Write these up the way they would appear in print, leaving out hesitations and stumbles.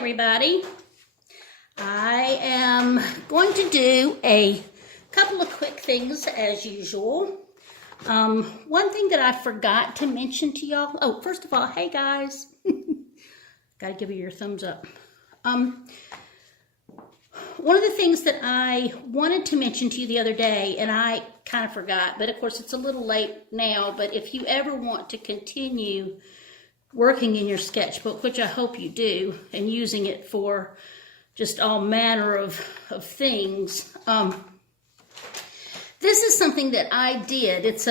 everybody. I am going to do a couple of quick things as usual. One thing that I forgot to mention to y'all. Oh, first of all, hey guys. Gotta give you your thumbs up. One of the things that I wanted to mention to you the other day, and I kind of forgot, but of course it's a little late now, but if you ever want to continue working in your sketchbook, which I hope you do, and using it for just all manner of things, this is something that I did. It's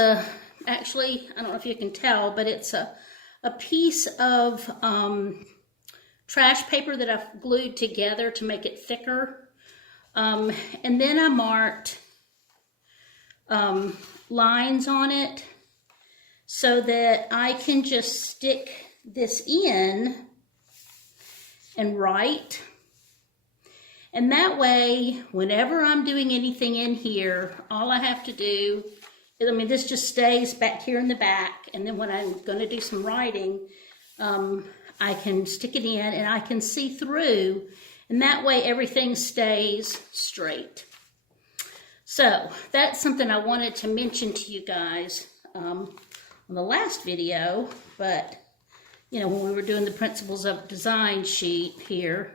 actually, I don't know if you can tell, but it's a piece of trash paper that I've glued together to make it thicker. And then I marked lines on it so that I can just stick this in and write. And that way, whenever I'm doing anything in here, all I have to do is, this just stays back here in the back. And then when I'm going to do some writing, I can stick it in and I can see through. And that way, everything stays straight. So that's something I wanted to mention to you guys on the last video. But, you know, when we were doing the Principles of Design sheet here,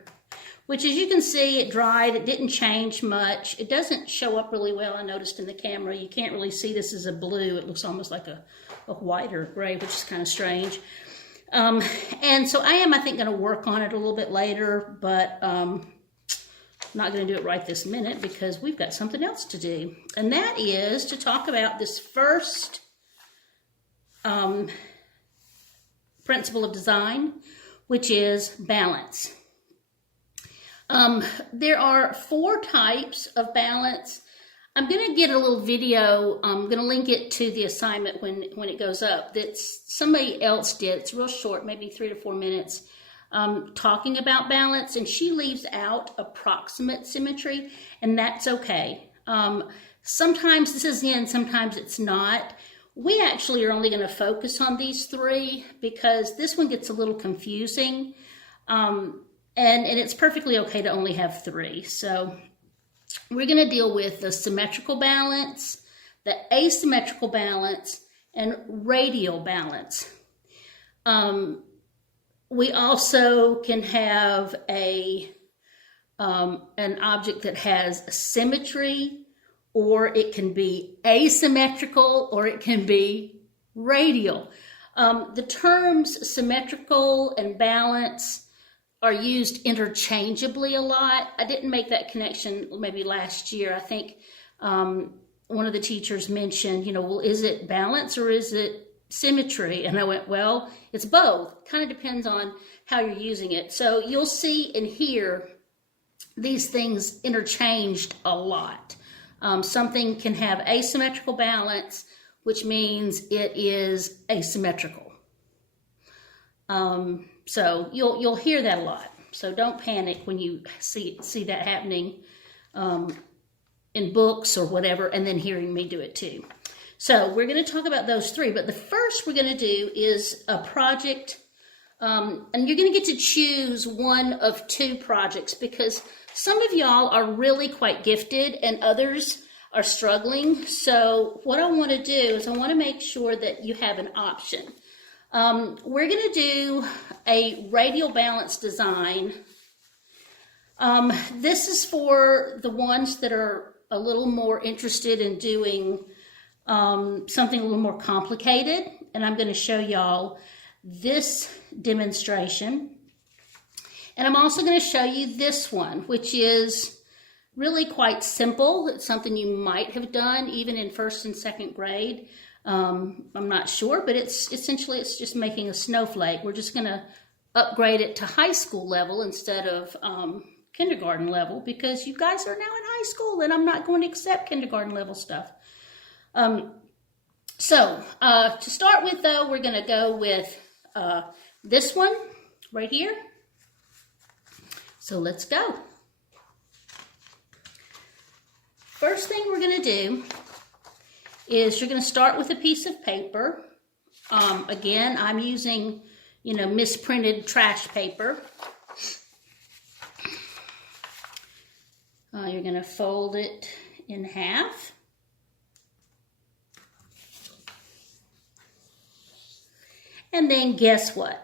which as you can see, it dried. It didn't change much. It doesn't show up really well, I noticed in the camera. You can't really see this as a blue. It looks almost like a white or gray, which is kind of strange. And so I think, going to work on it a little bit later, but I'm not going to do it right this minute because we've got something else to do. And that is to talk about this first principle of design, which is balance. There are 4 types of balance. I'm going to get a little video. I'm going to link it to the assignment when it goes up. That somebody else did. It's real short, maybe 3 to 4 minutes, talking about balance. And she leaves out approximate symmetry, and that's okay. Sometimes this is in, sometimes it's not. We actually are only going to focus on these 3 because this one gets a little confusing. And it's perfectly okay to only have 3. So we're going to deal with the symmetrical balance, the asymmetrical balance, and radial balance. We also can have an object that has symmetry, or it can be asymmetrical, or it can be radial. The terms symmetrical and balance are used interchangeably a lot. I didn't make that connection maybe last year. I think one of the teachers mentioned, well, is it balance or is it symmetry? And I went, well, it's both. Kind of depends on how you're using it. So you'll see and hear these things interchanged a lot. Something can have asymmetrical balance, which means it is asymmetrical. So you'll hear that a lot. So don't panic when you see that happening in books or whatever, and then hearing me do it too. So we're going to talk about those 3. But the first we're going to do is a project, and you're going to get to choose one of 2 projects because some of y'all are really quite gifted and others are struggling. So what I want to do is I want to make sure that you have an option. We're going to do a radial balance design. This is for the ones that are a little more interested in doing something a little more complicated. And I'm going to show y'all this demonstration. And I'm also going to show you this one, which is really quite simple. It's something you might have done even in 1st and 2nd grade. I'm not sure, but it's just making a snowflake. We're just going to upgrade it to high school level instead of kindergarten level because you guys are now in high school and I'm not going to accept kindergarten level stuff. So to start with though, we're going to go with this one right here. So let's go. First thing we're going to do is you're going to start with a piece of paper. Again, I'm using, misprinted trash paper. You're going to fold it in half. And then guess what?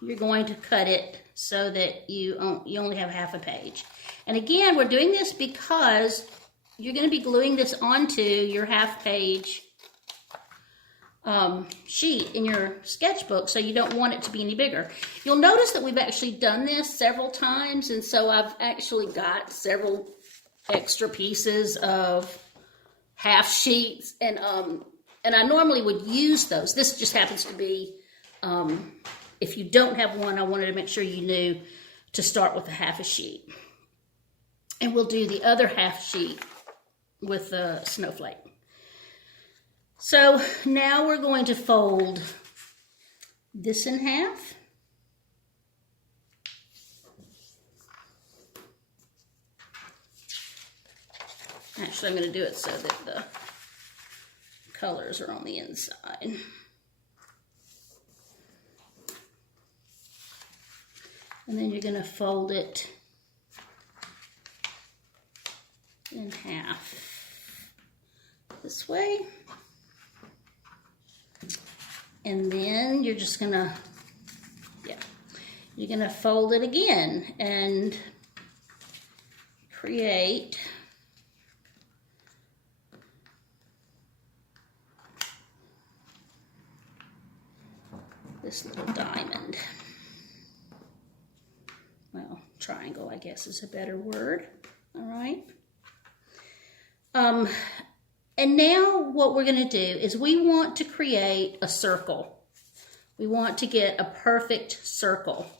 You're going to cut it so that you only have half a page. And again, we're doing this because you're going to be gluing this onto your half page sheet in your sketchbook, so you don't want it to be any bigger. You'll notice that we've actually done this several times, and so I've actually got several extra pieces of half sheets, and I normally would use those. This just happens to be, if you don't have one, I wanted to make sure you knew to start with a half a sheet. And we'll do the other half sheet with the snowflake. So now we're going to fold this in half. Actually, I'm going to do it so that the colors are on the inside. And then you're going to fold it in half this way. And then you're just going to, you're going to fold it again and create this little diamond. Well, triangle, I guess, is a better word. All right. And now what we're going to do is we want to create a circle. We want to get a perfect circle.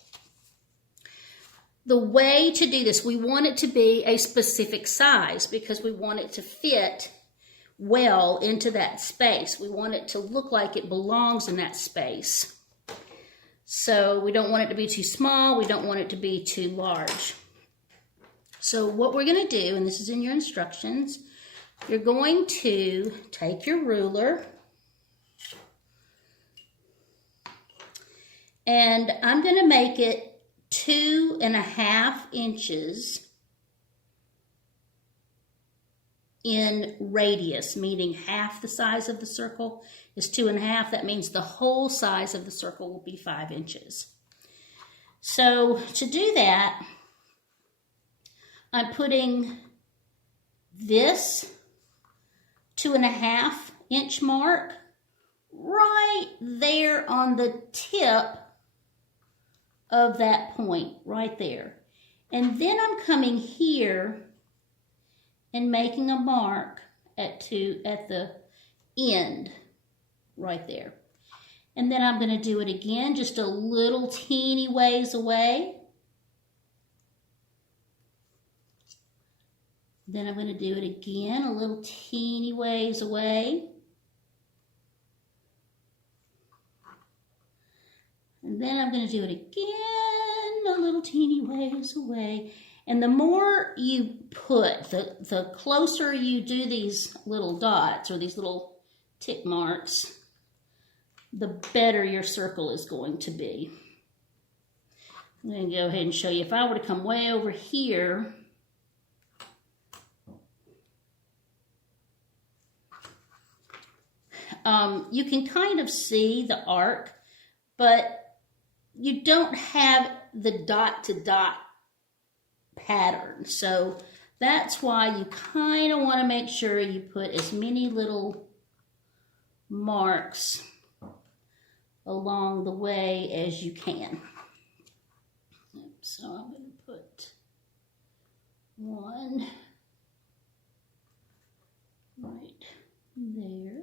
The way to do this, we want it to be a specific size because we want it to fit well into that space. We want it to look like it belongs in that space. So we don't want it to be too small. We don't want it to be too large. So what we're going to do, and this is in your instructions, you're going to take your ruler, and I'm going to make it 2.5 inches in radius, meaning half the size of the circle is 2.5. That means the whole size of the circle will be 5 inches. So to do that, I'm putting this 2.5 inch mark right there on the tip of that point, right there. And then I'm coming here and making a mark at the end, right there. And then I'm going to do it again, just a little teeny ways away. Then I'm going to do it again, a little teeny ways away. And then I'm going to do it again, a little teeny ways away. And the more you put, the closer you do these little dots or these little tick marks, the better your circle is going to be. I'm going to go ahead and show you. If I were to come way over here, you can kind of see the arc, but you don't have the dot-to-dot pattern. So that's why you kind of want to make sure you put as many little marks along the way as you can. So I'm going to put one right there.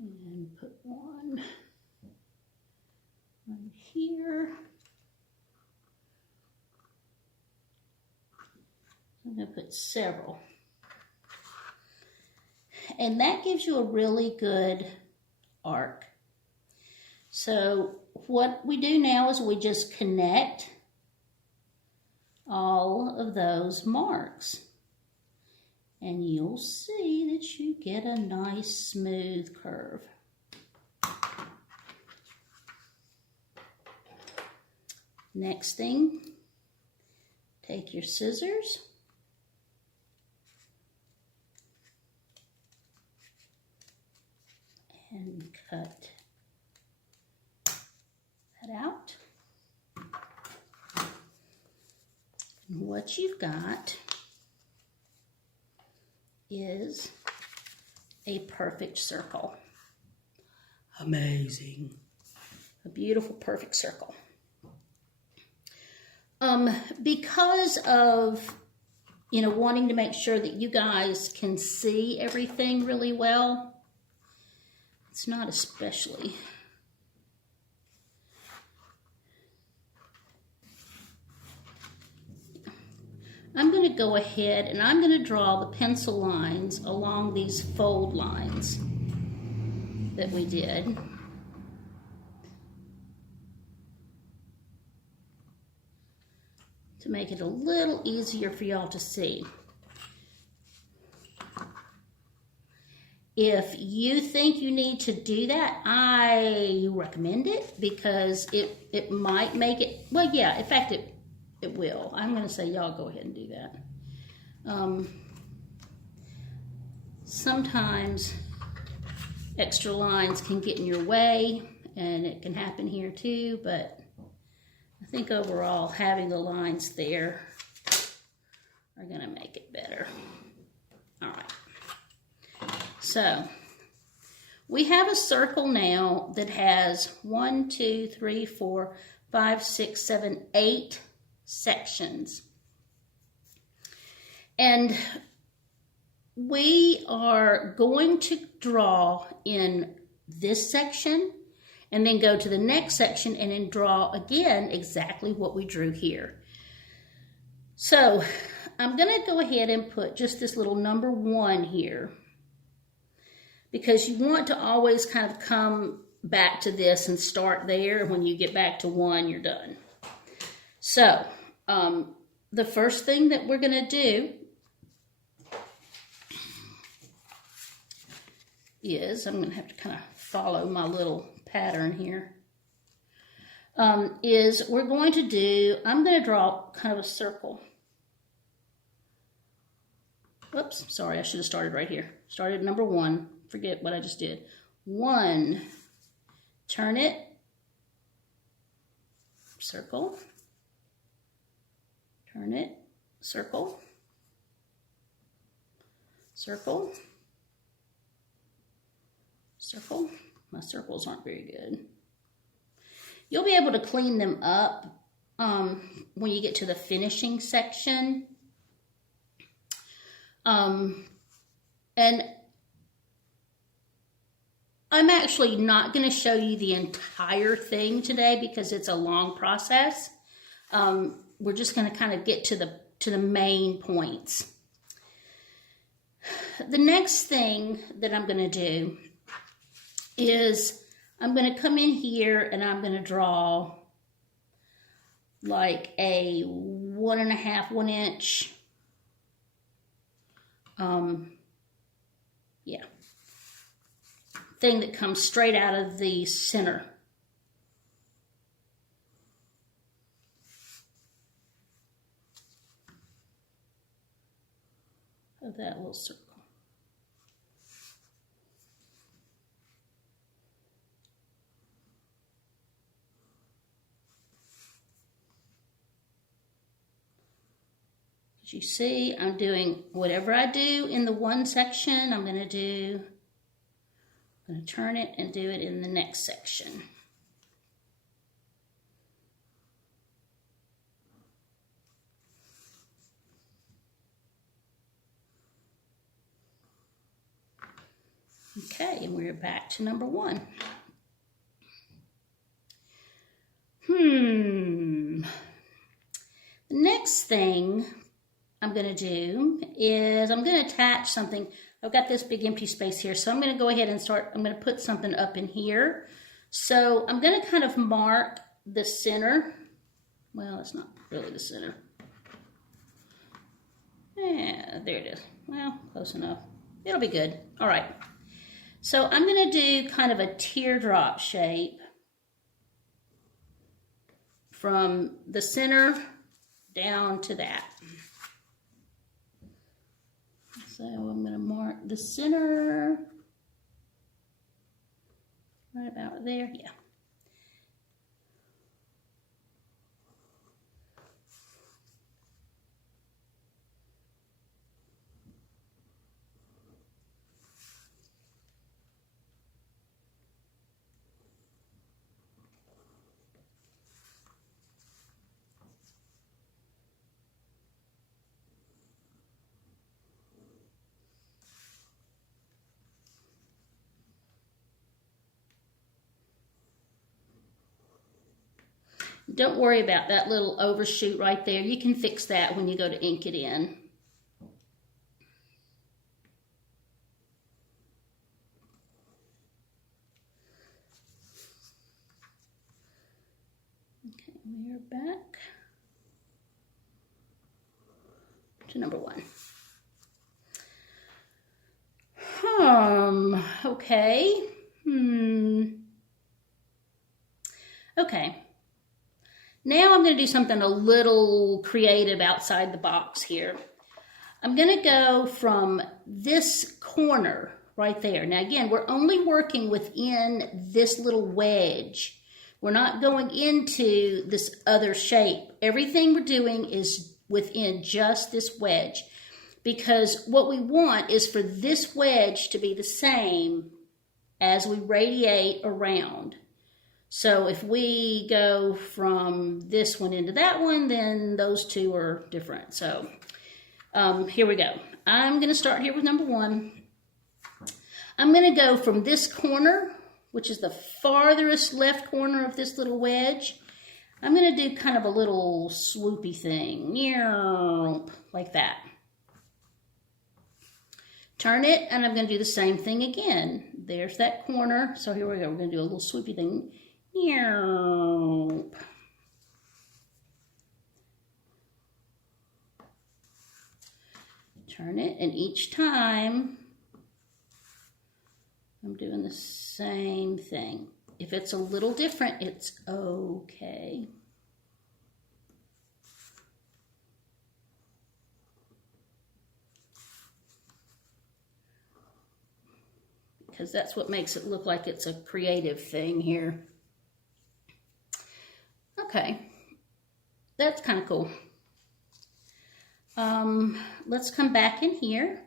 And put one right here. I'm going to put several. And that gives you a really good arc. So what we do now is we just connect all of those marks. And you'll see that you get a nice smooth curve. Next thing, take your scissors and cut that out. And what you've got is a perfect circle. Amazing. A beautiful perfect circle. Because of, wanting to make sure that you guys can see everything really well, it's not especially. I'm going to go ahead and I'm going to draw the pencil lines along these fold lines that we did. To make it a little easier for y'all to see. If you think you need to do that, I recommend it because it might make it, well, yeah, in fact, it will. I'm going to say y'all go ahead and do that. Sometimes extra lines can get in your way, and it can happen here too, but I think overall having the lines there are going to make it better. All right. So we have a circle now that has 1, 2, 3, 4, 5, 6, 7, 8 sections. And we are going to draw in this section and then go to the next section and then draw again exactly what we drew here. So I'm going to go ahead and put just this little number 1 here because you want to always kind of come back to this and start there. And when you get back to 1, you're done. So the first thing that we're going to do is, I'm going to have to kind of follow my little pattern here, is we're going to do, I'm going to draw kind of a circle. Whoops, sorry, I should have started right here. Started number 1. Forget what I just did. 1, turn it, circle, turn it, circle, circle, circle. My circles aren't very good. You'll be able to clean them up when you get to the finishing section. And I'm actually not going to show you the entire thing today because it's a long process. We're just going to kind of get to the main points. The next thing that I'm going to do is I'm going to come in here and I'm going to draw like a 1.5, 1 inch, thing that comes straight out of the center. Of that little circle. As you see, I'm doing whatever I do in the one section, I'm going to turn it and do it in the next section. Okay, and we're back to number 1. The next thing I'm going to do is I'm going to attach something. I've got this big empty space here, so I'm going to go ahead and I'm going to put something up in here. So I'm going to kind of mark the center. Well, it's not really the center. Yeah, there it is. Well, close enough. It'll be good. All right. So I'm going to do kind of a teardrop shape from the center down to that. So I'm going to mark the center right about there. Yeah. Don't worry about that little overshoot right there. You can fix that when you go to ink it in. Okay, we are back to number 1. Okay. Okay. Now I'm going to do something a little creative outside the box here. I'm going to go from this corner right there. Now again, we're only working within this little wedge. We're not going into this other shape. Everything we're doing is within just this wedge, because what we want is for this wedge to be the same as we radiate around. So if we go from this one into that one, then those two are different. So here we go. I'm going to start here with number 1. I'm going to go from this corner, which is the farthest left corner of this little wedge. I'm going to do kind of a little swoopy thing, like that. Turn it, and I'm going to do the same thing again. There's that corner. So here we go. We're going to do a little swoopy thing. Turn it, and each time I'm doing the same thing. If it's a little different, it's okay. Because that's what makes it look like it's a creative thing here. Okay, that's kind of cool. Let's come back in here.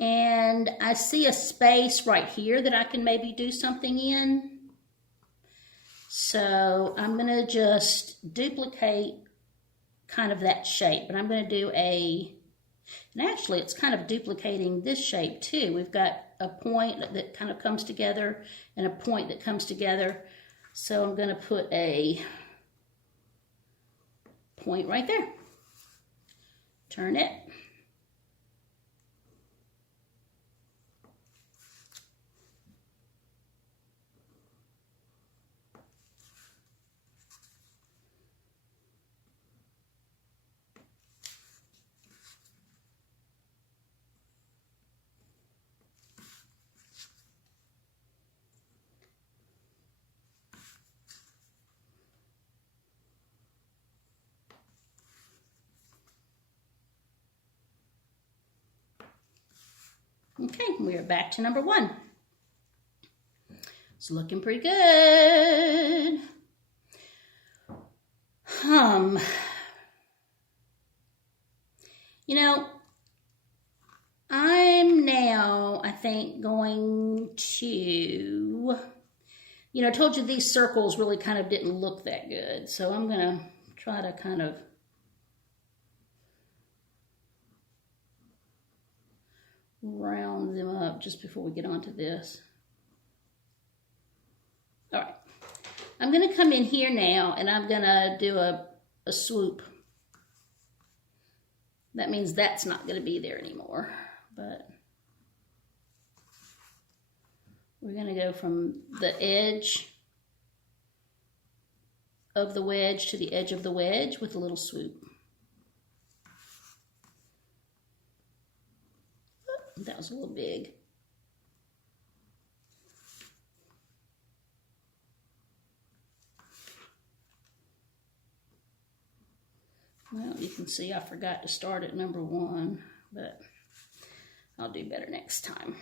And I see a space right here that I can maybe do something in. So I'm going to just duplicate kind of that shape. And I'm going to do and actually it's kind of duplicating this shape too. We've got a point that kind of comes together and a point that comes together. So I'm going to put a point right there. Turn it. Okay, we are back to number 1. It's looking pretty good. You know, I'm now, I think, going to, I told you these circles really kind of didn't look that good. So I'm going to try to kind of round them up just before we get onto this. All right, I'm going to come in here now and I'm going to do a swoop. That means that's not going to be there anymore, but we're going to go from the edge of the wedge to the edge of the wedge with a little swoop. That was a little big. Well, you can see I forgot to start at number 1, but I'll do better next time.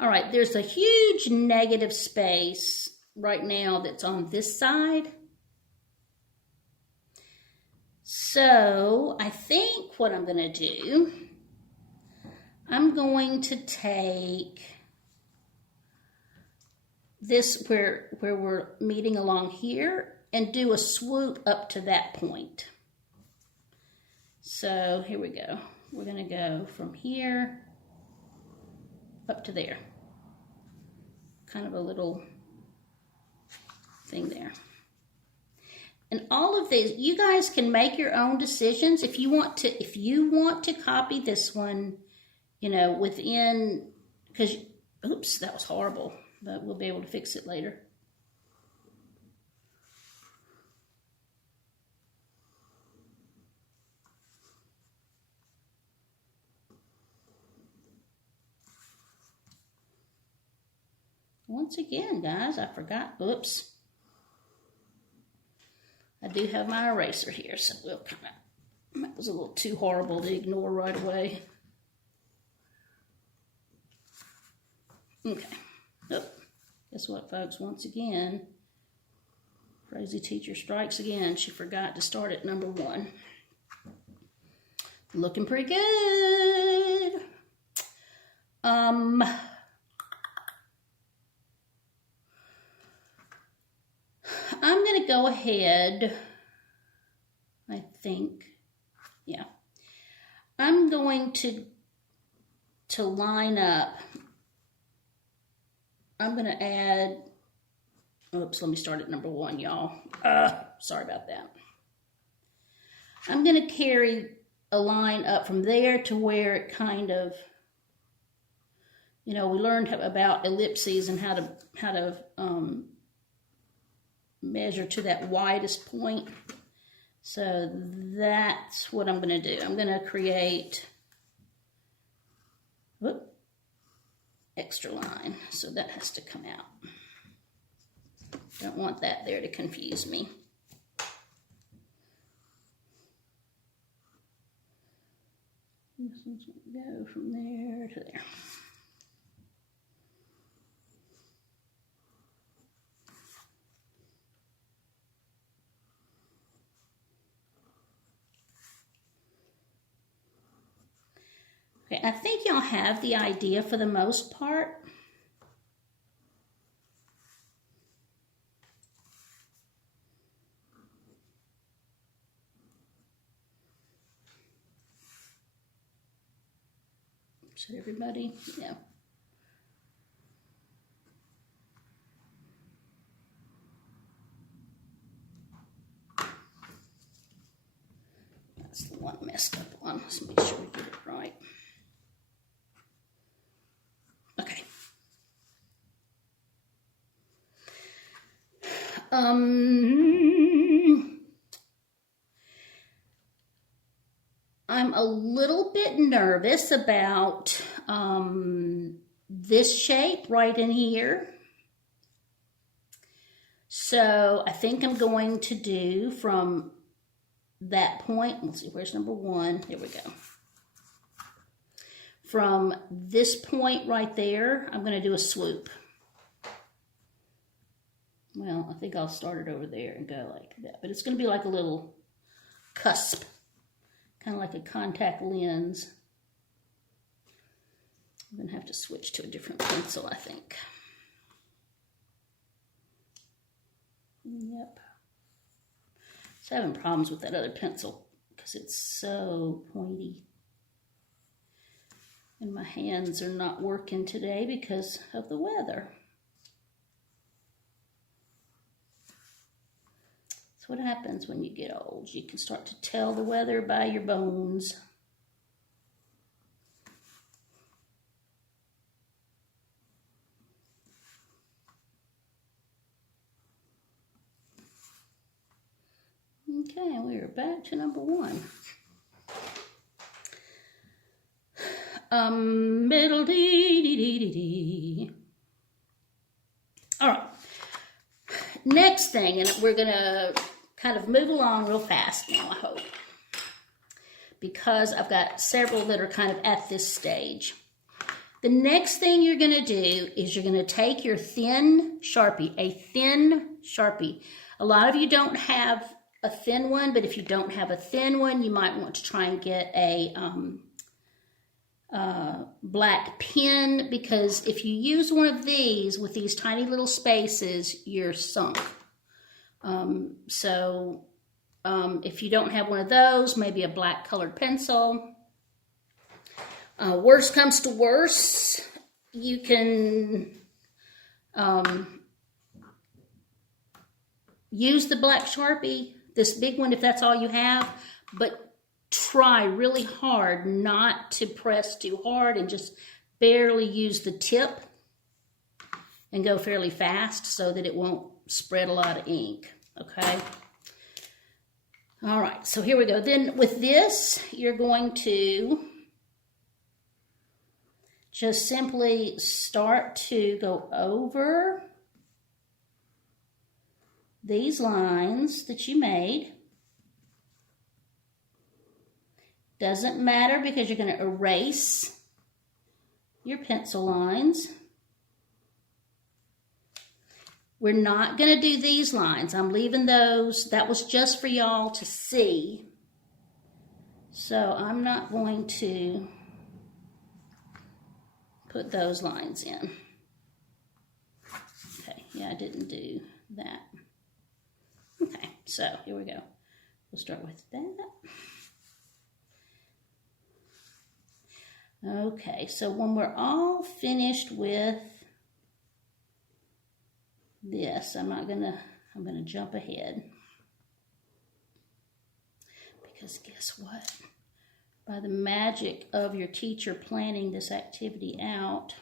All right, there's a huge negative space right now that's on this side. So I think what I'm going to do, I'm going to take this where we're meeting along here and do a swoop up to that point. So here we go. We're going to go from here up to there. Kind of a little thing there. And all of these, you guys can make your own decisions. If you want to copy this one, you know, within, because, oops, that was horrible, but we'll be able to fix it later. Once again, guys, I forgot, oops. I do have my eraser here, so we'll kind of, that was a little too horrible to ignore right away. Okay. Oh, guess what, folks? Once again, crazy teacher strikes again. She forgot to start at number 1. Looking pretty good. I'm going to go ahead, I think, yeah. I'm going to line up. I'm going to add, oops, let me start at number 1, y'all. Sorry about that. I'm going to carry a line up from there to where it kind of, you know, we learned about ellipses and how to measure to that widest point. So that's what I'm going to do. I'm going to create extra line. So that has to come out. Don't want that there to confuse me. This one's going to go from there to there. Okay, I think y'all have the idea for the most part. So everybody, yeah. That's the one messed up one. Let's make sure we get it right. Okay. I'm a little bit nervous about this shape right in here. So I think I'm going to do from that point, let's see, where's number 1? Here we go. From this point right there, I'm going to do a swoop. Well, I think I'll start it over there and go like that. But it's going to be like a little cusp, kind of like a contact lens. I'm going to have to switch to a different pencil, I think. Yep. So having problems with that other pencil because it's so pointy. And my hands are not working today because of the weather. That's what happens when you get old. You can start to tell the weather by your bones. Okay, we're back to number 1. Middle dee dee dee dee dee. thing, and we're going to kind of move along real fast now, I hope, because I've got several that are kind of at this stage. The next thing you're going to do is you're going to take your thin Sharpie, a thin Sharpie. A lot of you don't have a thin one, but if you don't have a thin one, you might want to try and get a black pen, because if you use one of these with these tiny little spaces, you're sunk. If you don't have one of those, maybe a black colored pencil. Worst comes to worst, you can use the black Sharpie, this big one, if that's all you have, but try really hard not to press too hard and just barely use the tip and go fairly fast so that it won't spread a lot of ink, okay? All right, so here we go. Then with this, you're going to just simply start to go over these lines that you made. Doesn't matter, because you're going to erase your pencil lines. We're not going to do these lines. I'm leaving those. That was just for y'all to see. So I'm not going to put those lines in. Okay, yeah, I didn't do that. Okay, so here we go. We'll start with that. Okay, so when we're all finished with this, I'm gonna jump ahead, because guess what? By the magic of your teacher planning this activity out,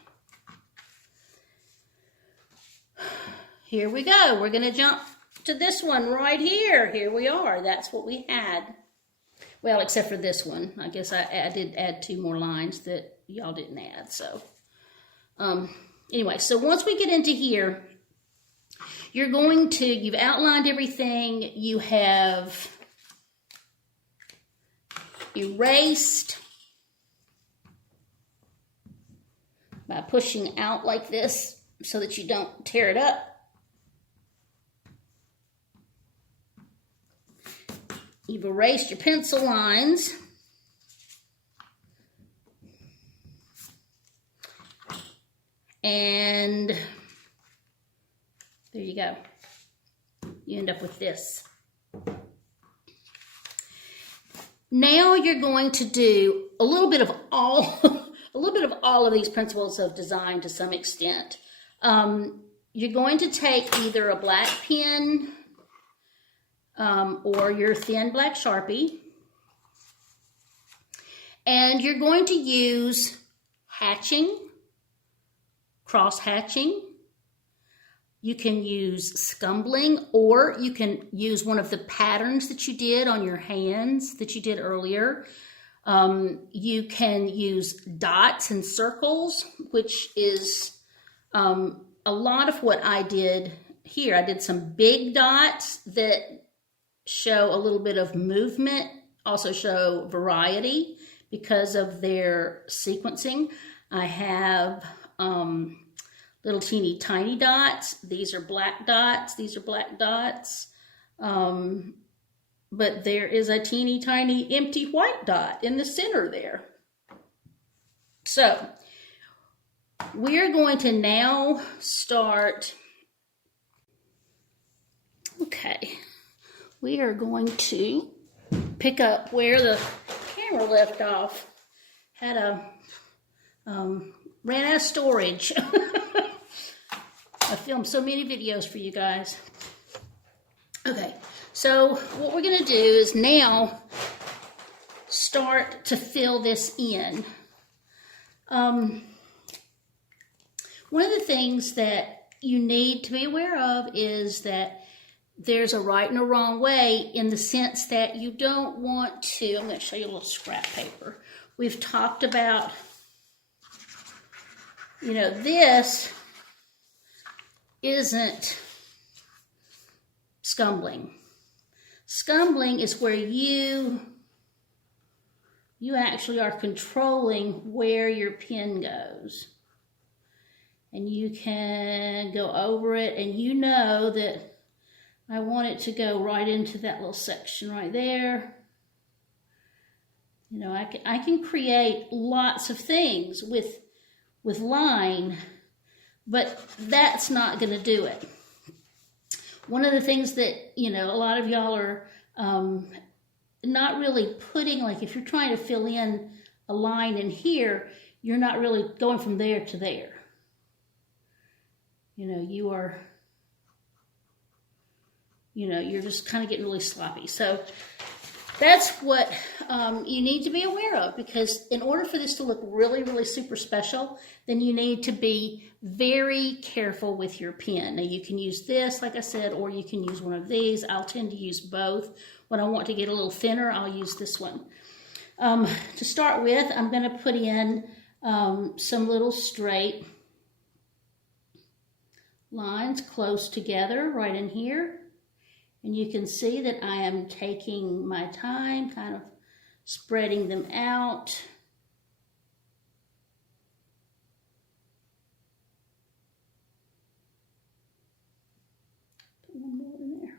here we go. We're gonna jump to this one right here. Here we are. That's what we had. Well, except for this one. I guess I did add 2 more lines that y'all didn't add. So anyway, so once we get into here, you've outlined everything. You have erased by pushing out like this so that you don't tear it up. You've erased your pencil lines. And there you go. You end up with this. Now you're going to do a little bit of all of these principles of design to some extent. You're going to take either a black pen or your thin black Sharpie, and you're going to use hatching, cross hatching. You can use scumbling, or you can use one of the patterns that you did on your hands that you did earlier. You can use dots and circles, which is a lot of what I did here. I did some big dots that show a little bit of movement, also show variety because of their sequencing. I have little teeny tiny dots. These are black dots. These are black dots. But there is a teeny tiny empty white dot in the center there. So we're going to now start. Okay. We are going to pick up where the camera left off. Had ran out of storage. I filmed so many videos for you guys. Okay, so what we're going to do is now start to fill this in. One of the things that you need to be aware of is that there's a right and a wrong way, in the sense that you don't want to, I'm going to show you a little scrap paper. We've talked about, this isn't scumbling. Scumbling is where you actually are controlling where your pen goes. And you can go over it, and you know that I want it to go right into that little section right there. You know, I can create lots of things with line, but that's not going to do it. One of the things that, you know, a lot of y'all are not really putting, like if you're trying to fill in a line in here, you're not really going from there to there. You know, you're just kind of getting really sloppy. So that's what you need to be aware of, because in order for this to look really, really super special, then you need to be very careful with your pen. Now you can use this, like I said, or you can use one of these. I'll tend to use both. When I want to get a little thinner, I'll use this one. To start with, I'm going to put in some little straight lines close together right in here. And you can see that I am taking my time, kind of spreading them out. Put one more in there.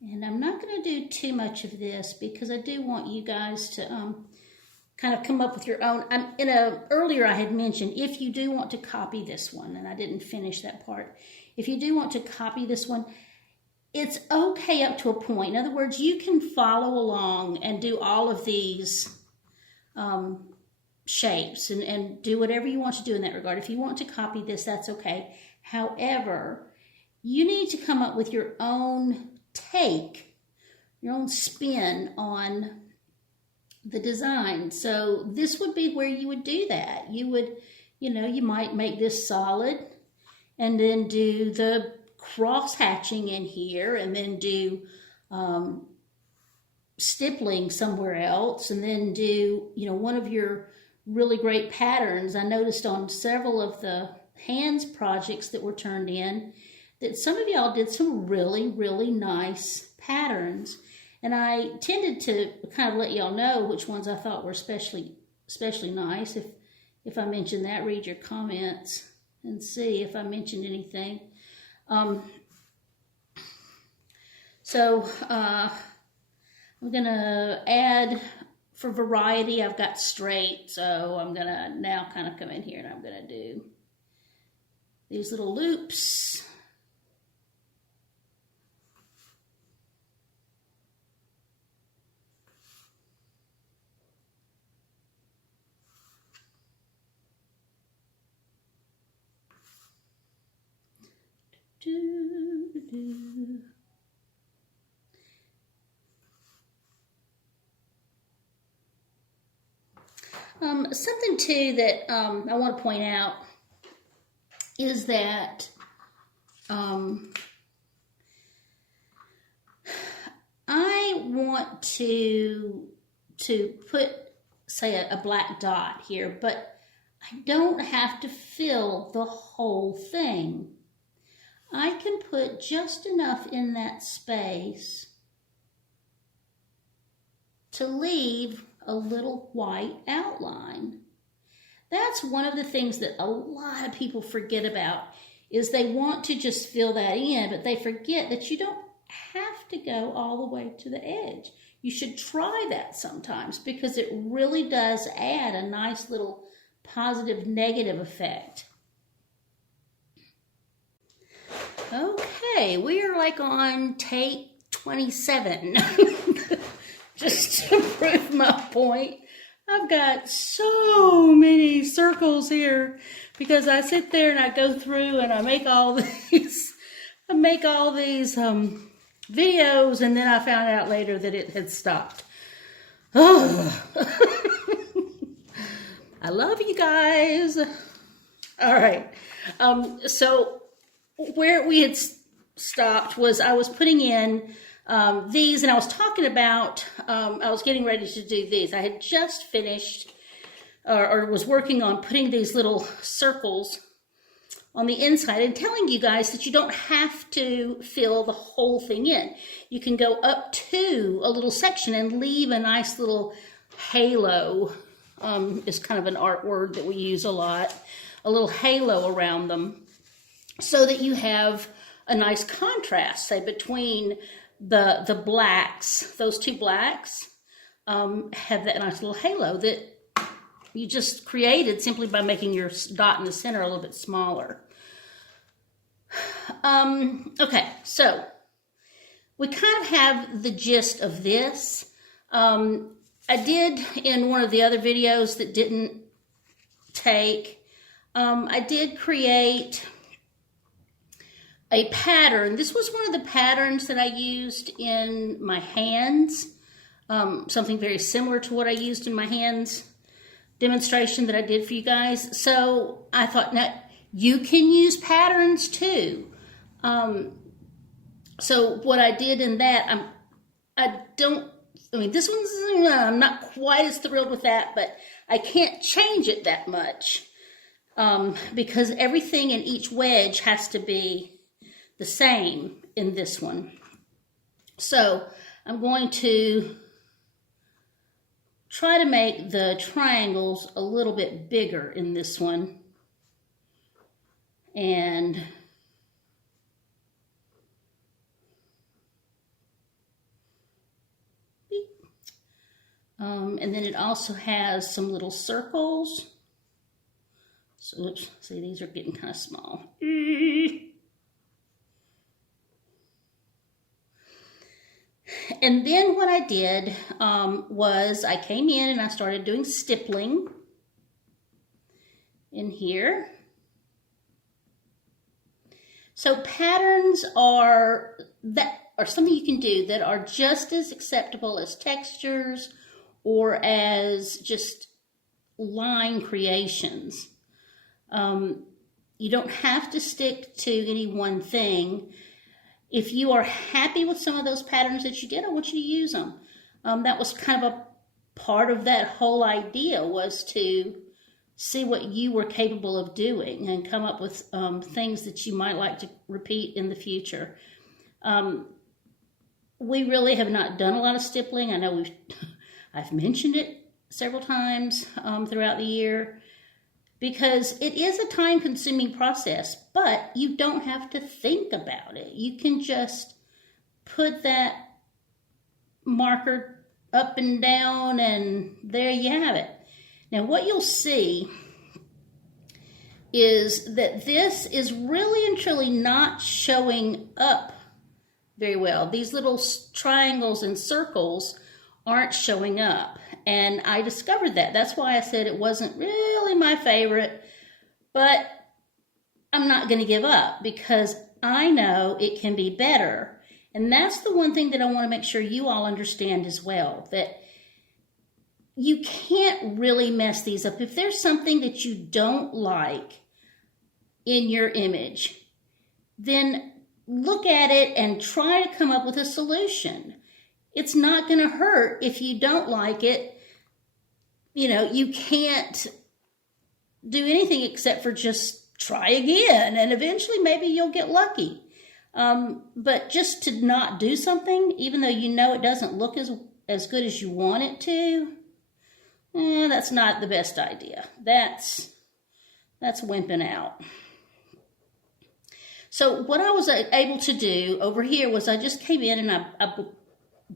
And I'm not going to do too much of this because I do want you guys to kind of come up with your own. Earlier I had mentioned, if you do want to copy this one, and I didn't finish that part. If you do want to copy this one, it's okay up to a point. In other words, you can follow along and do all of these shapes and do whatever you want to do in that regard. If you want to copy this, that's okay. However, you need to come up with your own take, your own spin on the design. So this would be where you would do that. You would, you might make this solid and then do the cross hatching in here, and then do stippling somewhere else, and then do, one of your really great patterns. I noticed on several of the hands projects that were turned in that some of y'all did some really, really nice patterns. And I tended to kind of let y'all know which ones I thought were especially nice. If I mention that, read your comments and see if I mentioned anything. So I'm going to add, for variety, I've got straight. So I'm going to now kind of come in here and I'm going to do these little loops. Something too that I want to point out is that I want to put, say, a black dot here, but I don't have to fill the whole thing. I can put just enough in that space to leave a little white outline. That's one of the things that a lot of people forget about, is they want to just fill that in, but they forget that you don't have to go all the way to the edge. You should try that sometimes, because it really does add a nice little positive negative effect. Okay, we are like on take 27. Just to prove my point, I've got so many circles here because I sit there and I go through and I make all these, videos, and then I found out later that it had stopped. Oh. I love you guys. All right. So where we had stopped was I was putting in these, and I was talking about, I was getting ready to do these. I had just finished or was working on putting these little circles on the inside and telling you guys that you don't have to fill the whole thing in. You can go up to a little section and leave a nice little halo, is kind of an art word that we use a lot, a little halo around them so that you have a nice contrast, say, between the blacks. Those two blacks have that nice little halo that you just created simply by making your dot in the center a little bit smaller. Okay, so we kind of have the gist of this. I did, in one of the other videos that didn't take, I did create a pattern. This was one of the patterns that I used in my hands, something very similar to what I used in my hands demonstration that I did for you guys. So I thought, now you can use patterns too. So what I did in that, this one's, I'm not quite as thrilled with that, but I can't change it that much because everything in each wedge has to be the same in this one. So I'm going to try to make the triangles a little bit bigger in this one. And then it also has some little circles. So, oops, see, these are getting kind of small. And then what I did was I came in and I started doing stippling in here. So patterns are something you can do that are just as acceptable as textures or as just line creations. You don't have to stick to any one thing. If you are happy with some of those patterns that you did, I want you to use them. That was kind of a part of that whole idea, was to see what you were capable of doing and come up with things that you might like to repeat in the future. We really have not done a lot of stippling. I know I've mentioned it several times throughout the year, because it is a time-consuming process, but you don't have to think about it. You can just put that marker up and down, and there you have it. Now, what you'll see is that this is really and truly not showing up very well. These little triangles and circles aren't showing up. And I discovered that. That's why I said it wasn't really my favorite, but I'm not going to give up because I know it can be better. And that's the one thing that I want to make sure you all understand as well, that you can't really mess these up. If there's something that you don't like in your image, then look at it and try to come up with a solution. It's not going to hurt if you don't like it. You know, you can't do anything except for just try again, and eventually maybe you'll get lucky. But just to not do something, even though you know it doesn't look as good as you want it to, that's not the best idea. That's wimping out. So what I was able to do over here was I just came in and I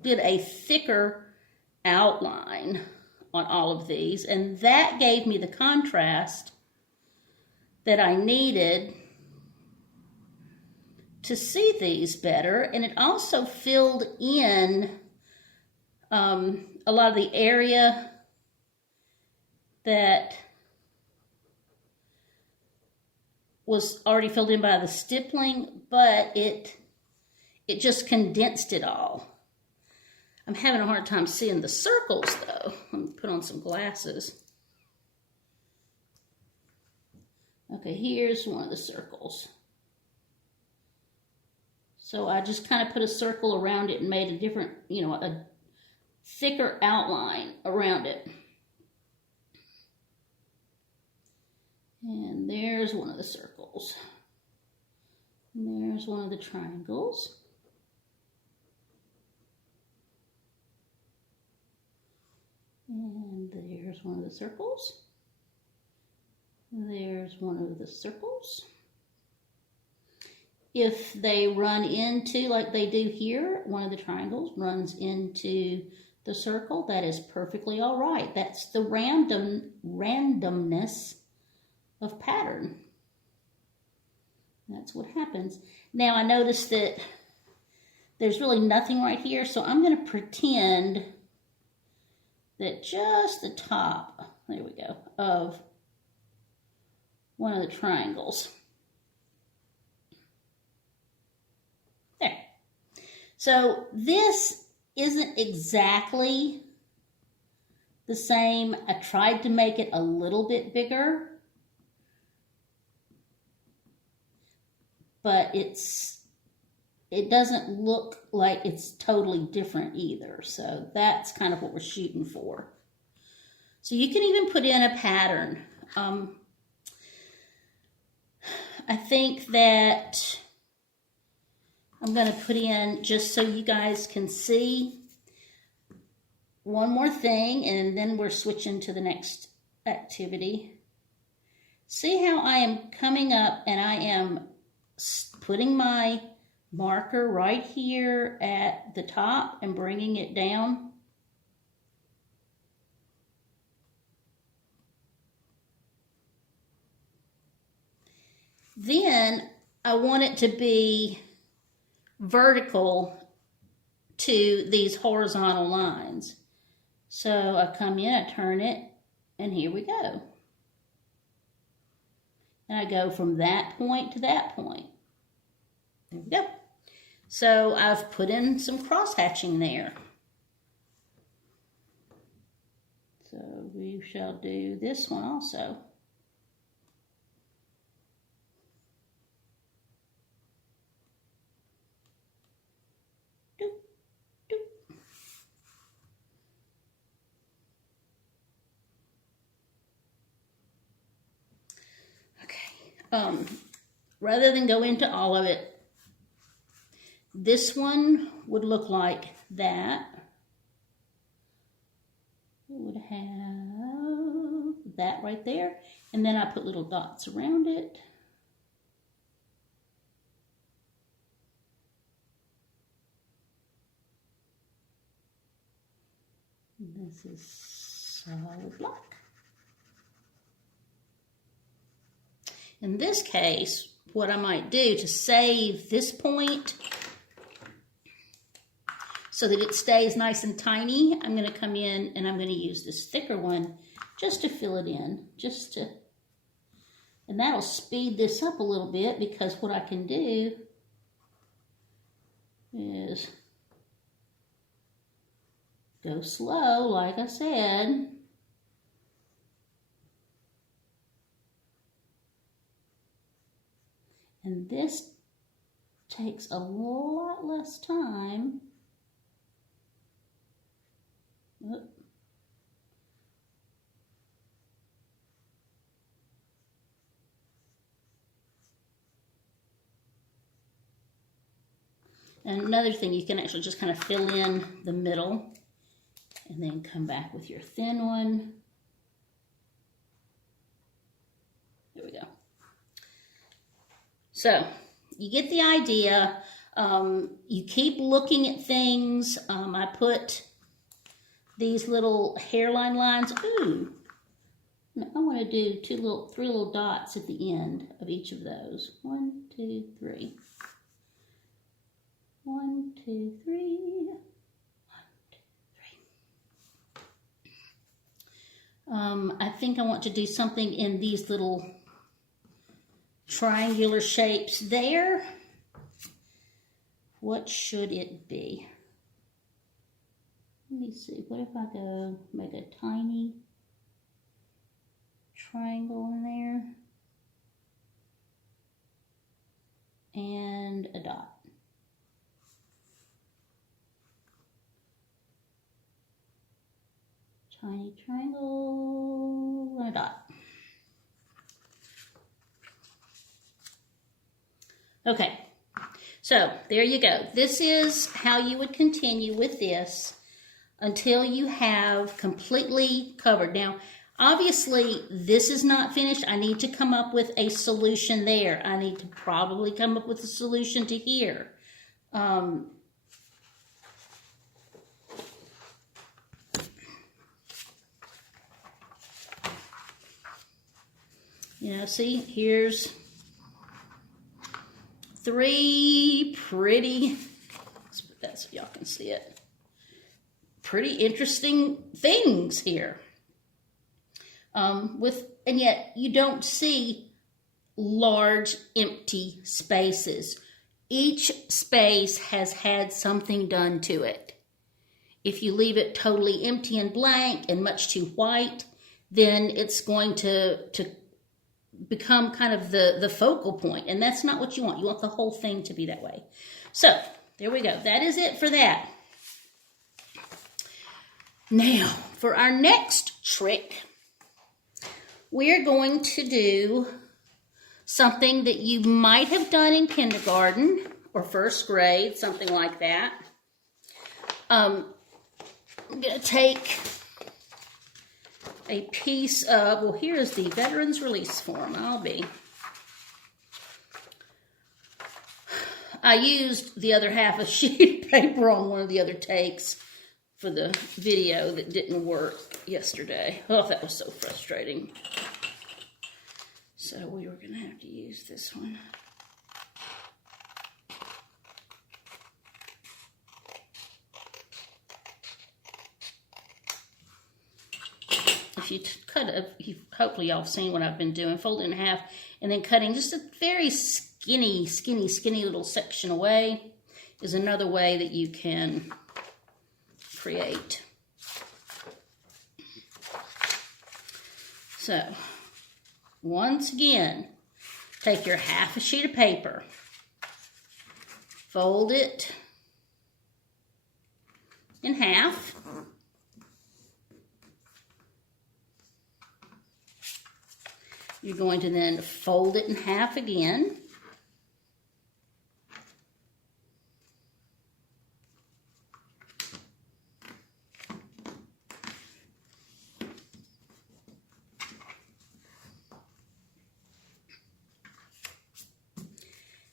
did a thicker outline on all of these, and that gave me the contrast that I needed to see these better, and it also filled in a lot of the area that was already filled in by the stippling, but it just condensed it all. I'm having a hard time seeing the circles, though. Let me put on some glasses. Okay, here's one of the circles. So I just kind of put a circle around it and made a different, you know, a thicker outline around it. And there's one of the circles. And there's one of the triangles. And there's one of the circles. There's one of the circles. If they run into, like they do here, one of the triangles runs into the circle, that is perfectly all right. That's the randomness of pattern. That's what happens. Now I notice that there's really nothing right here, so I'm going to pretend that just the top, there we go, of one of the triangles. There. So this isn't exactly the same. I tried to make it a little bit bigger, but it doesn't look like it's totally different either. So that's kind of what we're shooting for. So you can even put in a pattern. I think that I'm going to put in, just so you guys can see, one more thing, and then we're switching to the next activity. See how I am coming up and I am putting my marker right here at the top and bringing it down. Then I want it to be vertical to these horizontal lines. So I come in, I turn it, and here we go. And I go from that point to that point. There we go. So I've put in some cross hatching there. So we shall do this one also. Rather than go into all of it, this one would look like that. It would have that right there, and then I put little dots around it. This is solid block. In this case, what I might do to save this point so that it stays nice and tiny, I'm going to come in and I'm going to use this thicker one just to fill it in, and that'll speed this up a little bit, because what I can do is go slow, like I said. And this takes a lot less time. Oop. And another thing, you can actually just kind of fill in the middle and then come back with your thin one. There we go. So you get the idea. You keep looking at things. I put these little hairline lines. Ooh, I want to do three little dots at the end of each of those. 1, 2, 3. 1, 2, 3. 1, 2, 3. I think I want to do something in these little triangular shapes there. What should it be? Let me see. What if I go make a tiny triangle in there and a dot? tiny triangle and a dot. Okay, so there you go. This is how you would continue with this until you have completely covered. Now, obviously, this is not finished. I need to come up with a solution there. I need to probably come up with a solution to here. You know, see, here's 3 pretty, let's put that so y'all can see it, pretty interesting things here. And yet you don't see large empty spaces. Each space has had something done to it. If you leave it totally empty and blank and much too white, then it's going to become kind of the focal point, and that's not what you want. You want the whole thing to be that way. So there we go. That is it for that. Now for our next trick, we're going to do something that you might have done in kindergarten or first grade, something like that. I'm going to take a piece of, well, here's the Veterans Release Form. I used the other half of sheet of paper on one of the other takes for the video that didn't work yesterday. Oh, that was so frustrating. So we were going to have to use this one. If you cut it, hopefully y'all have seen what I've been doing, fold it in half and then cutting just a very skinny little section away is another way that you can create. So, once again, take your half a sheet of paper, fold it in half. You're going to then fold it in half again.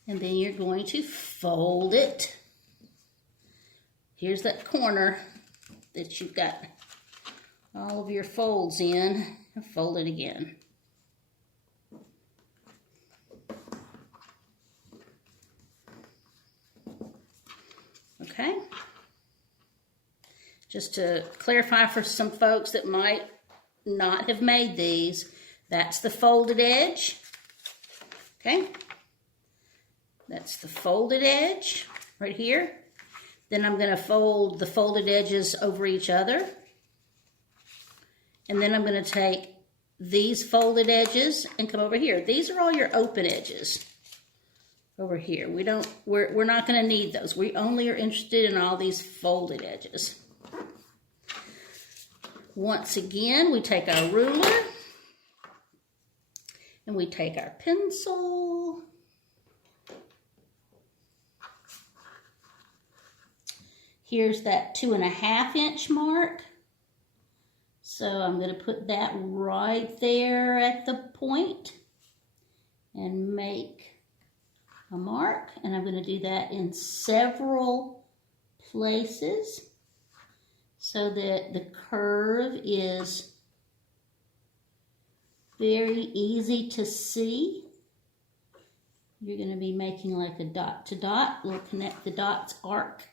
And then you're going to fold it. Here's that corner that you've got all of your folds in, and fold it again. Okay, just to clarify for some folks that might not have made these, that's the folded edge. Okay, that's the folded edge right here. Then I'm going to fold the folded edges over each other. And then I'm going to take these folded edges and come over here. These are all your open edges. Over here, we're not going to need those. We only are interested in all these folded edges. Once again, we take our ruler and we take our pencil. Here's that 2.5 inch mark. So I'm going to put that right there at the point and make a mark, and I'm going to do that in several places so that the curve is very easy to see. You're going to be making like a dot to dot. We'll connect the dots arc.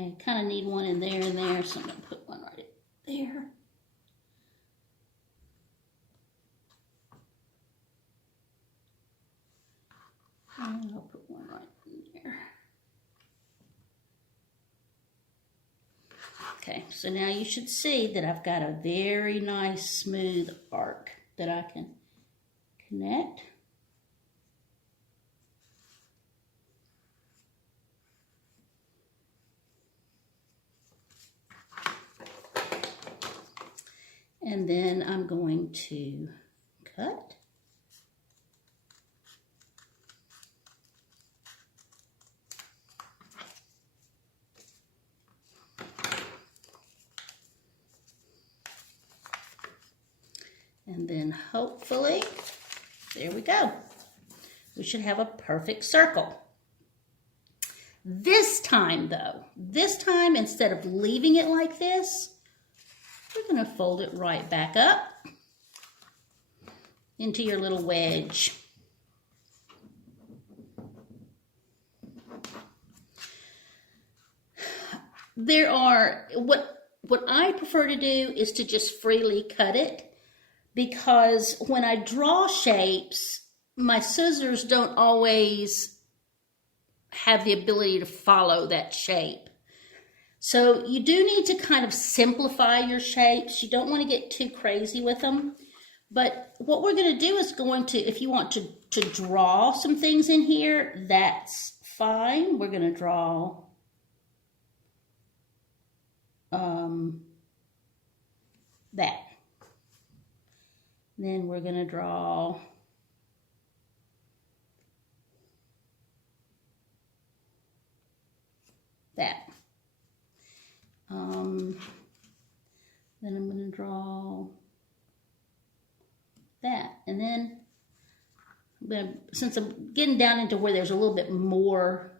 Okay, kind of need one in there and there, so I'm going to put one right there. And I'll put one right in there. Okay, so now you should see that I've got a very nice smooth arc that I can connect. And then I'm going to cut. And then hopefully, there we go. We should have a perfect circle. This time though, instead of leaving it like this, we're going to fold it right back up into your little wedge. There are, what I prefer to do is to just freely cut it, because when I draw shapes, my scissors don't always have the ability to follow that shape. So you do need to kind of simplify your shapes. You don't want to get too crazy with them. But what we're going to do is if you want to draw some things in here, that's fine. We're going to draw that. Then we're going to draw that. Then I'm going to draw that. And then, since I'm getting down into where there's a little bit more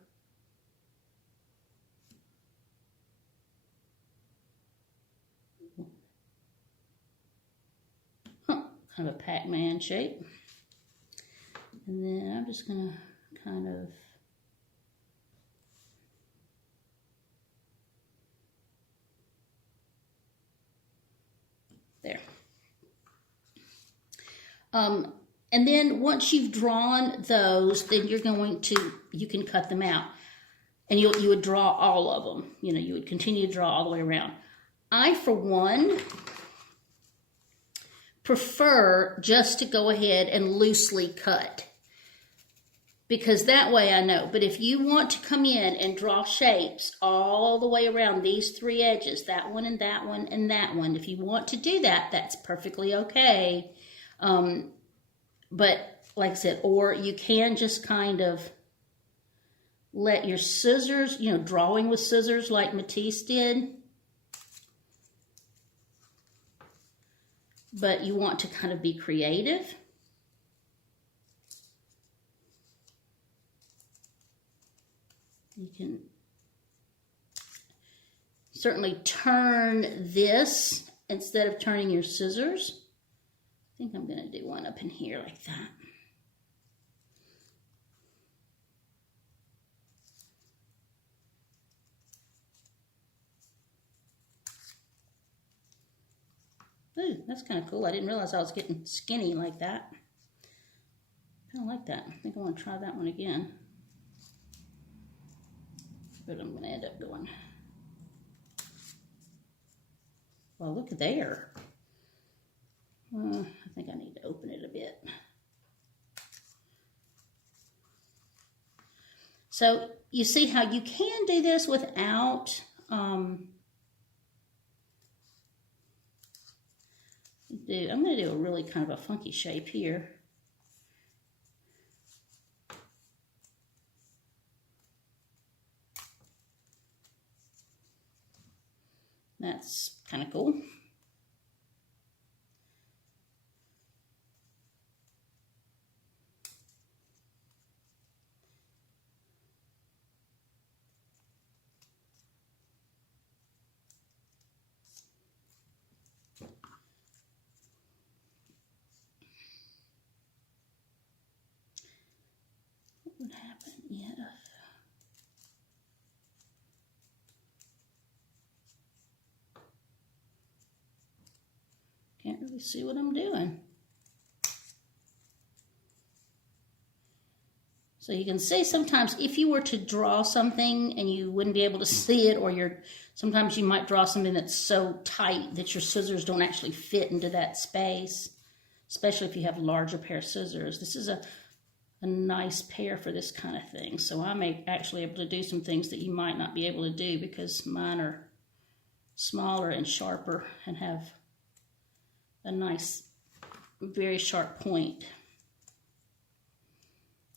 kind of a Pac-Man shape. And then I'm just going to kind of there. And then once you've drawn those, then you can cut them out. And you would draw all of them. You know, you would continue to draw all the way around. I, for one, prefer just to go ahead and loosely cut, because that way I know. But if you want to come in and draw shapes all the way around these three edges, that one and that one and that one, if you want to do that, that's perfectly okay. But like I said, or you can just kind of let your scissors, drawing with scissors like Matisse did. But you want to kind of be creative. You can certainly turn this instead of turning your scissors. I think I'm going to do one up in here like that. Ooh, that's kind of cool. I didn't realize I was getting skinny like that. I kind of like that. I think I want to try that one again. But I'm going to end up going, well, look there. I think I need to open it a bit. So you see how you can do this without I'm going to do a really kind of a funky shape here. That's kind of cool. What would happen if can't really see what I'm doing? So you can see sometimes if you were to draw something and you wouldn't be able to see it, or sometimes you might draw something that's so tight that your scissors don't actually fit into that space, especially if you have a larger pair of scissors. This is a nice pair for this kind of thing. So I may actually be able to do some things that you might not be able to do because mine are smaller and sharper and have a nice, very sharp point.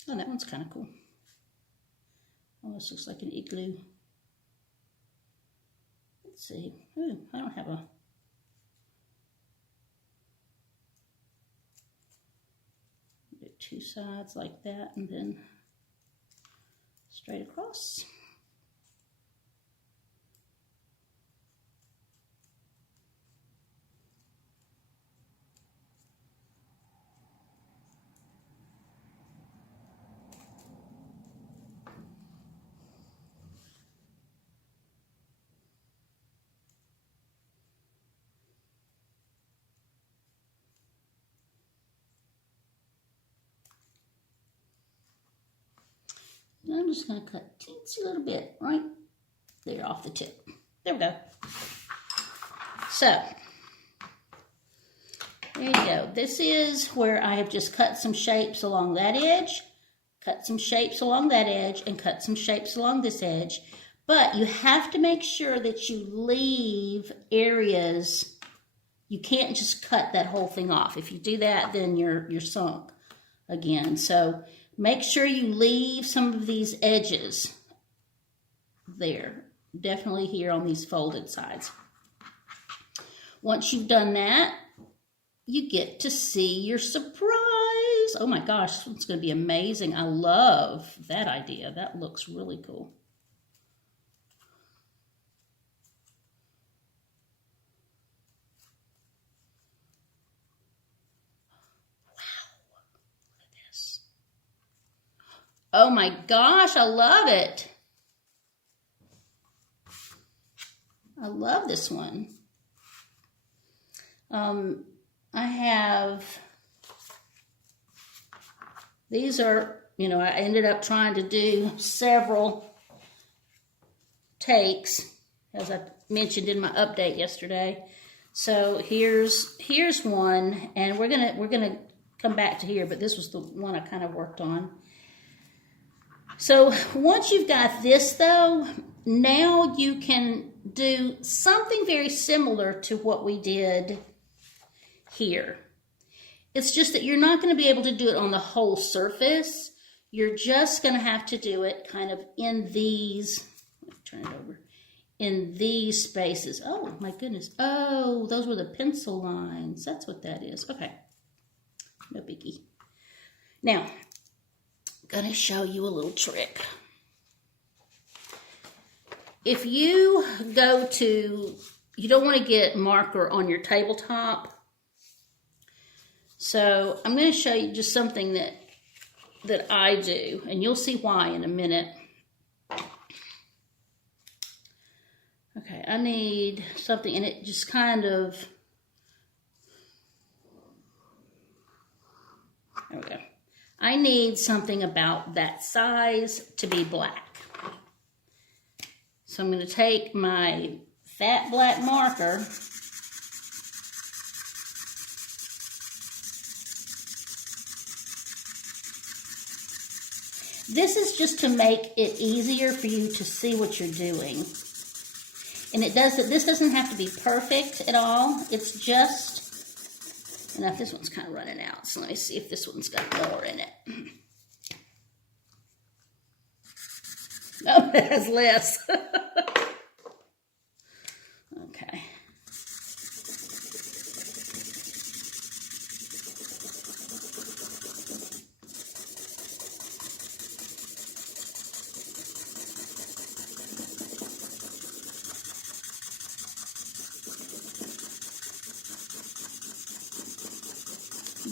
Oh, that one's kind of cool. Almost looks like an igloo. Let's see. Ooh, I don't have a... Do two sides like that and then straight across. I'm just going to cut a teensy little bit right there off the tip. There we go. So, there you go. This is where I have just cut some shapes along that edge, cut some shapes along that edge, and cut some shapes along this edge. But you have to make sure that you leave areas. You can't just cut that whole thing off. If you do that, then you're sunk again. So make sure you leave some of these edges there, definitely here on these folded sides. Once you've done that, you get to see your surprise. Oh my gosh, this one's going to be amazing. I love that idea. That looks really cool. Oh my gosh, I love it. I love this one. I have, these are, I ended up trying to do several takes, as I mentioned in my update yesterday. So here's one, and we're gonna come back to here, but this was the one I kind of worked on. So once you've got this though, now you can do something very similar to what we did here. It's just that you're not going to be able to do it on the whole surface. You're just going to have to do it kind of in these, let me turn it over, in these spaces. Oh my goodness. Oh, those were the pencil lines. That's what that is. Okay. No biggie. Now, going to show you a little trick. If you go to, you don't want to get marker on your tabletop. So I'm going to show you just something that I do, and you'll see why in a minute. Okay, I need something, and it just kind of, there we go. I need something about that size to be black. So I'm going to take my fat black marker This is just to make it easier for you to see what you're doing. And this doesn't have to be perfect at all. It's just, and this one's kind of running out. So let me see if this one's got more in it. No, it has less. Okay.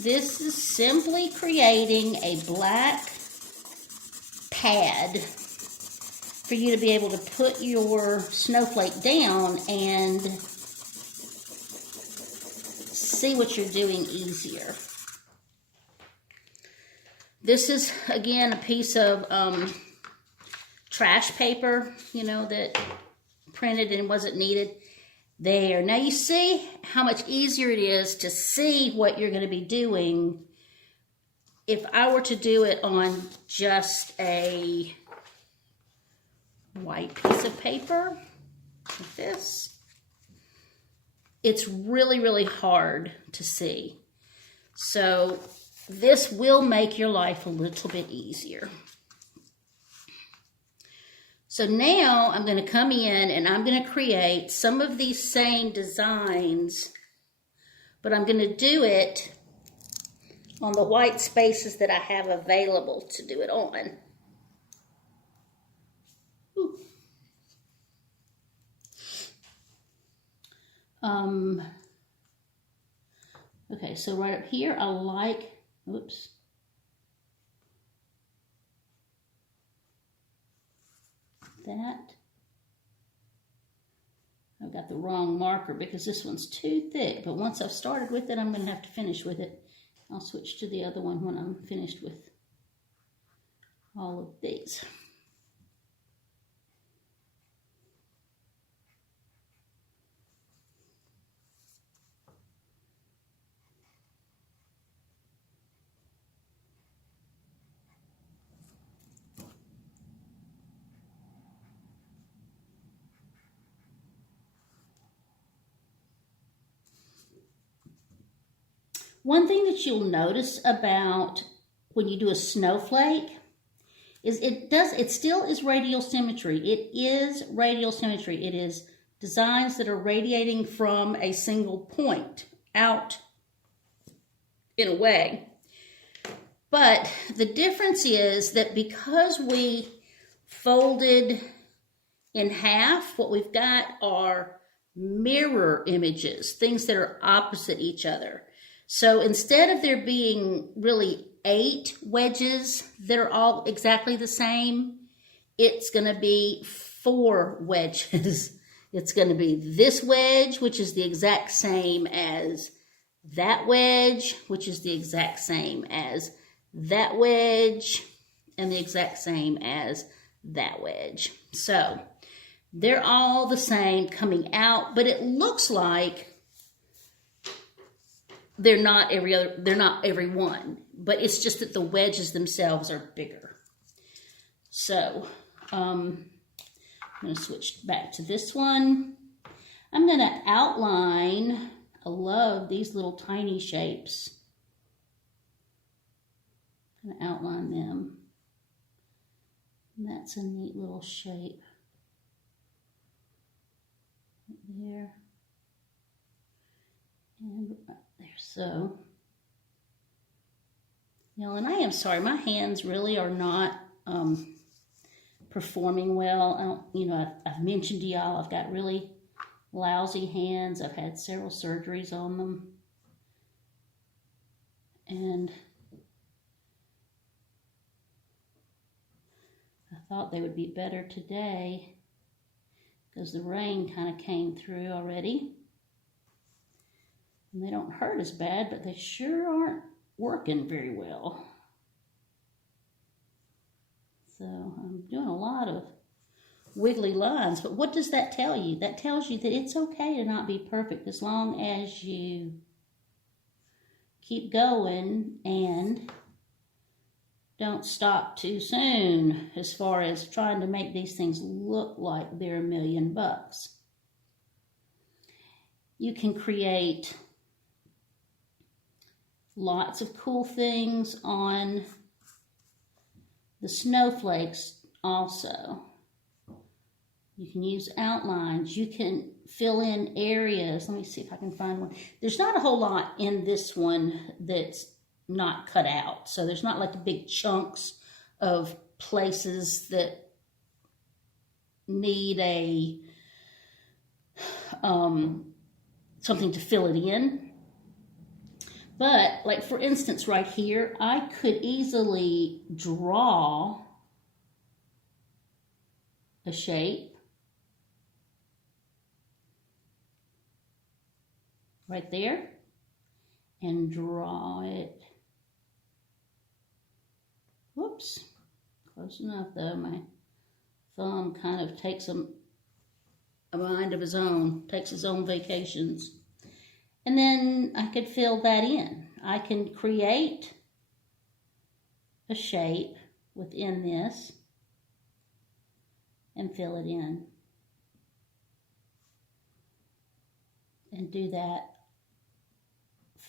This is simply creating a black pad for you to be able to put your snowflake down and see what you're doing easier. This is, again, a piece of trash paper, you know, that printed and wasn't needed. There. Now you see how much easier it is to see what you're going to be doing if I were to do it on just a white piece of paper like this. It's really, really hard to see. So this will make your life a little bit easier. So now I'm going to come in and I'm going to create some of these same designs, but I'm going to do it on the white spaces that I have available to do it on. Ooh. Okay, so right up here, I like, oops. That. I've got the wrong marker because this one's too thick, but once I've started with it, I'm going to have to finish with it. I'll switch to the other one when I'm finished with all of these. One thing that you'll notice about when you do a snowflake is it still is radial symmetry. It is radial symmetry. It is designs that are radiating from a single point out in a way. But the difference is that because we folded in half, what we've got are mirror images, things that are opposite each other. So instead of there being really 8 wedges that are all exactly the same, it's going to be 4 wedges. It's going to be this wedge, which is the exact same as that wedge, which is the exact same as that wedge, and the exact same as that wedge. So they're all the same coming out, but it looks like they're not every one, but it's just that the wedges themselves are bigger. So I'm going to switch back to this one. I'm going to outline. I love these little tiny shapes. I'm going to outline them. And that's a neat little shape. Right there. And right there. So, you know, and I am sorry, my hands really are not performing well. I've mentioned to y'all, I've got really lousy hands. I've had several surgeries on them. And I thought they would be better today because the rain kind of came through already. And they don't hurt as bad, but they sure aren't working very well. So I'm doing a lot of wiggly lines, but what does that tell you? That tells you that it's okay to not be perfect as long as you keep going and don't stop too soon as far as trying to make these things look like they're $1,000,000. You can create lots of cool things on the snowflakes also. You can use outlines. You can fill in areas. Let me see if I can find one. There's not a whole lot in this one that's not cut out. So there's not like the big chunks of places that need a something to fill it in. But, like, for instance, right here, I could easily draw a shape right there and draw it Whoops. Close enough though. My thumb kind of takes a mind of his own, takes his own vacations. And then I could fill that in. I can create a shape within this and fill it in. And do that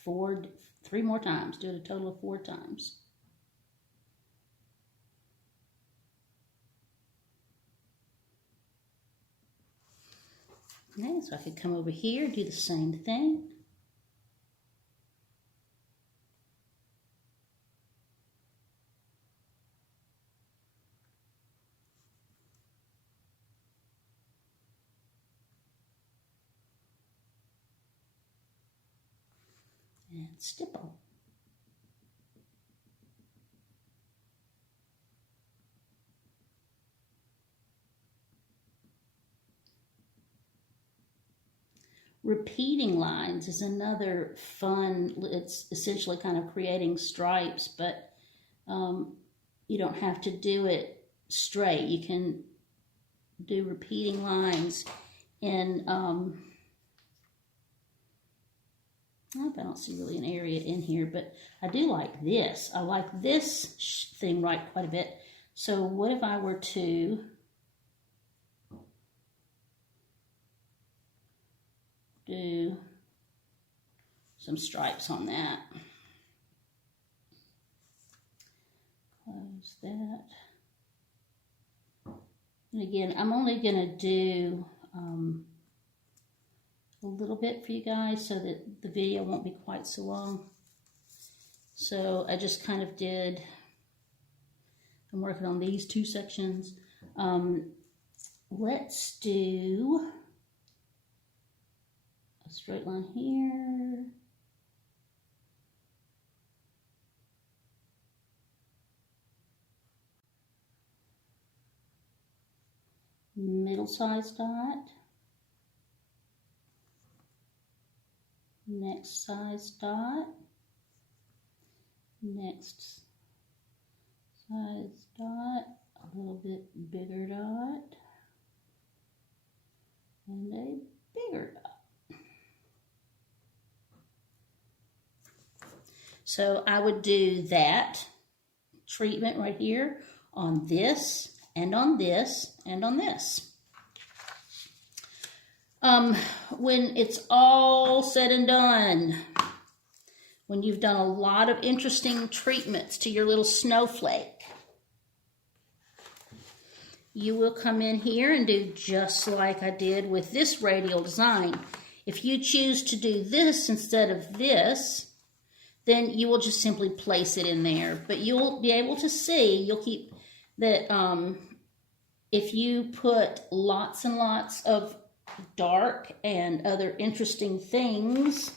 3 more times. Do it a total of 4 times. Okay, so I could come over here, do the same thing. And stipple. Repeating lines is another fun, it's essentially kind of creating stripes, but you don't have to do it straight. You can do repeating lines in, I don't see really an area in here, but I do like this. I like this thing right quite a bit. So what if I were to do some stripes on that? Close that. And again, I'm only going to do a little bit for you guys so that the video won't be quite so long. So I just kind of did, I'm working on these 2 sections. Let's do a straight line here. Middle size dot. Next size dot, next size dot, a little bit bigger dot, and a bigger dot. So I would do that treatment right here on this, and on this, and on this. When it's all said and done, when you've done a lot of interesting treatments to your little snowflake, you will come in here and do just like I did with this radial design. If you choose to do this instead of this, then you will just simply place it in there. But you'll be able to see, you'll keep that if you put lots and lots of dark and other interesting things,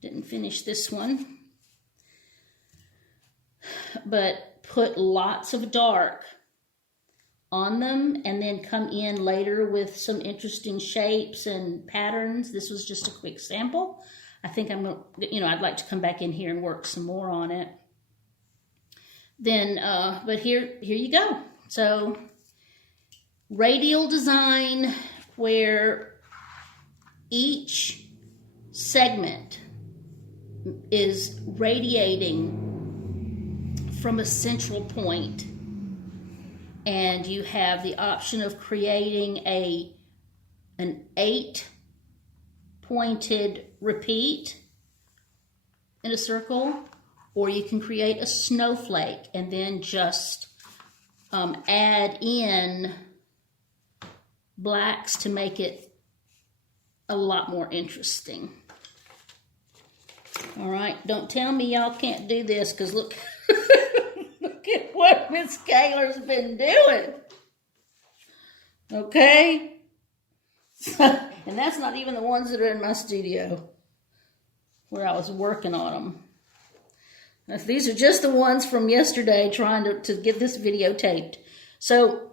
didn't finish this one, but put lots of dark on them and then come in later with some interesting shapes and patterns. This was just a quick sample. I think I'm going to, I'd like to come back in here and work some more on it. Then, but here you go. So, radial design where each segment is radiating from a central point, and you have the option of creating an 8-pointed repeat in a circle, or you can create a snowflake and then just add in blacks to make it a lot more interesting. All right, don't tell me y'all can't do this, because look, look at what Miss Kaylor's been doing. Okay? And that's not even the ones that are in my studio where I was working on them. These are just the ones from yesterday trying to get this video taped. So